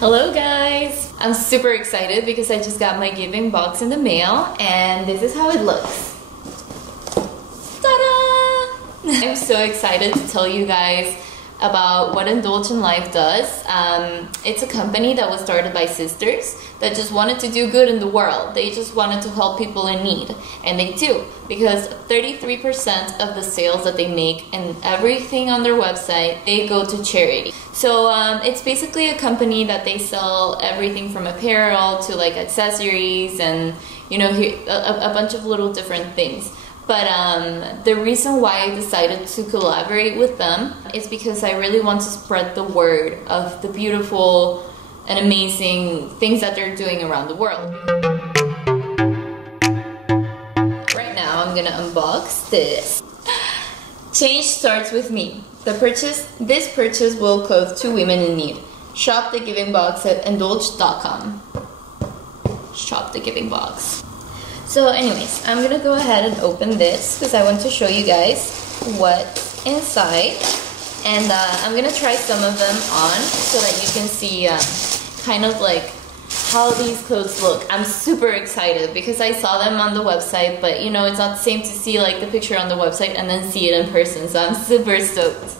Hello guys! I'm super excited because I just got my giving box in the mail and this is how it looks. Ta-da! I'm so excited to tell you guys about what Indulge in Life does. It's a company that was started by sisters that just wanted to do good in the world. They just wanted to help people in need, and they do, because 33% of the sales that they make and everything on their website, they go to charity. So it's basically a company that they sell everything from apparel to like accessories and a bunch of little different things. But the reason why I decided to collaborate with them is because I really want to spread the word of the beautiful and amazing things that they're doing around the world. Right now I'm gonna unbox this. Change starts with me. This purchase will clothe 2 women in need. Shop the giving box at indulge.com. Shop the giving box. So anyways, I'm gonna go ahead and open this because I want to show you guys what's inside. And I'm gonna try some of them on so that you can see kind of like how these clothes look. I'm super excited because I saw them on the website, but it's not the same to see like the picture on the website and then see it in person, so I'm super stoked.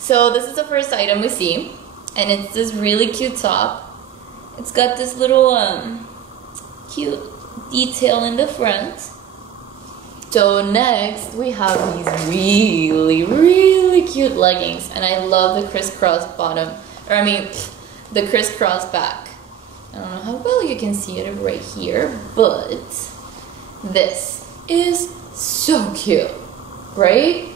So this is the first item we see, and it's this really cute top. It's got this little cute detail in the front. So next we have these really cute leggings, and I love the crisscross bottom, the crisscross back. I don't know how well you can see it right here, but this is so cute, right?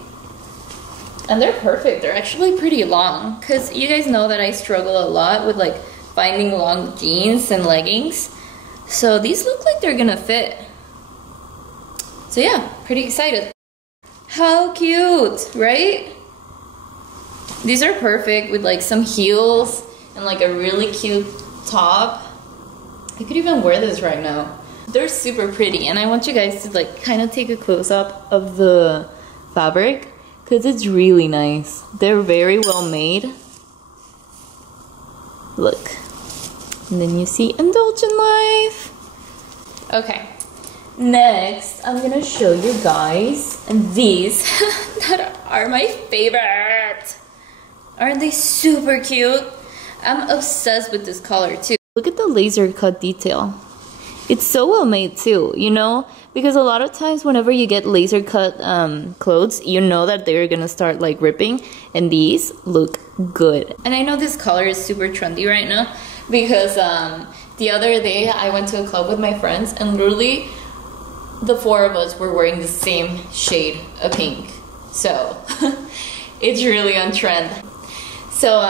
And they're perfect. They're actually pretty long, because you guys know that I struggle a lot with like finding long jeans and leggings. So these look like they're gonna fit. So yeah, pretty excited. How cute, right? These are perfect with like some heels and like a really cute top. I could even wear this right now. They're super pretty, and I want you guys to like kind of take a close-up of the fabric because it's really nice. They're very well made. Look. And then you see Indulge in Life. Okay, next I'm gonna show you guys these that are my favorite. Aren't they super cute? I'm obsessed with this color too. Look at the laser cut detail. It's so well made too, because a lot of times whenever you get laser cut clothes, you know that they're gonna start like ripping, and these look good. And I know this color is super trendy right now because the other day I went to a club with my friends and literally the 4 of us were wearing the same shade of pink. So it's really on trend. So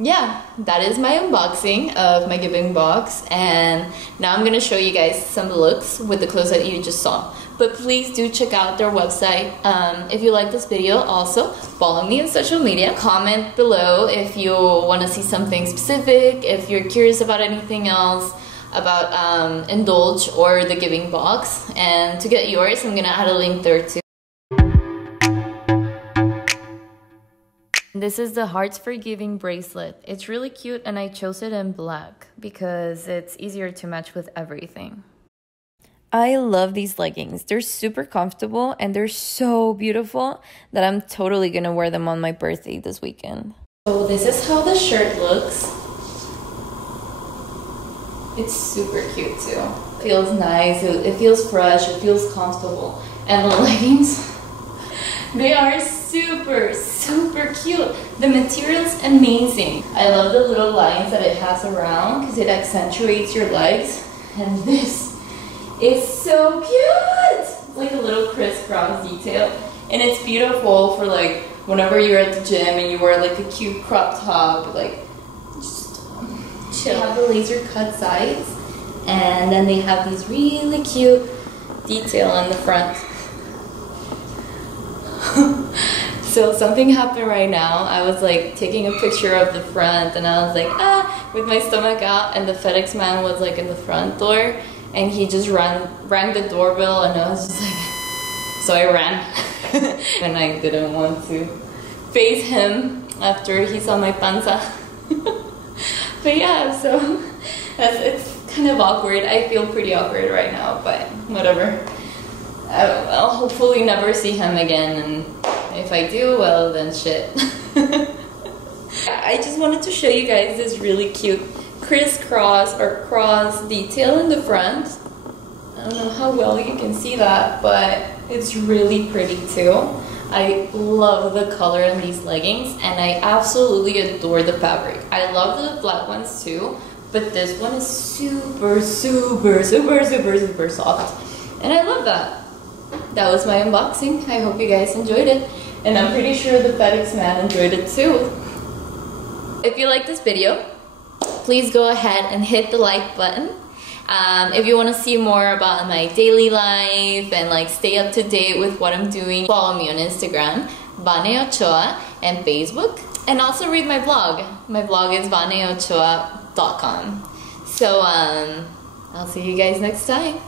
yeah, that is my unboxing of my giving box, and now I'm gonna show you guys some looks with the clothes that you just saw. But please do check out their website. If you like this video, also follow me on social media. Comment below if you want to see something specific, if you're curious about anything else about Indulge or the giving box. And to get yours, I'm gonna add a link there too. This is the Hearts for Giving bracelet. It's really cute, and I chose it in black because it's easier to match with everything. I love these leggings. They're super comfortable and they're so beautiful that I'm totally gonna wear them on my birthday this weekend. So this is how the shirt looks. It's super cute too. It feels nice, it feels fresh, it feels comfortable. And the leggings, they are super cute. The material's amazing. I love the little lines that it has around because it accentuates your legs. And this is so cute. It's like a little crisscross detail. And it's beautiful for like whenever you're at the gym and you wear like a cute crop top, like just chill. They have the laser cut sides, and then they have these really cute detail on the front. So something happened right now. I was like taking a picture of the front, and I was like, with my stomach out, and the FedEx man was like in the front door, and he just rang the doorbell, and I was just like, so I ran. And I didn't want to face him after he saw my panza. But yeah, so it's kind of awkward. I feel pretty awkward right now, but whatever. I'll hopefully never see him again, and if I do, well then shit. I just wanted to show you guys this really cute crisscross or cross detail in the front. I don't know how well you can see that, but it's really pretty too. I love the color in these leggings, and I absolutely adore the fabric. I love the black ones too, but this one is super, super, super, super, super soft, and I love that. That was my unboxing. I hope you guys enjoyed it, and I'm pretty sure the FedEx man enjoyed it too. If you like this video, please go ahead and hit the like button. If you want to see more about my daily life and like stay up to date with what I'm doing, follow me on Instagram, Vane Ochoa, and Facebook, and also read my blog. My blog is vaneochoa.com. So I'll see you guys next time.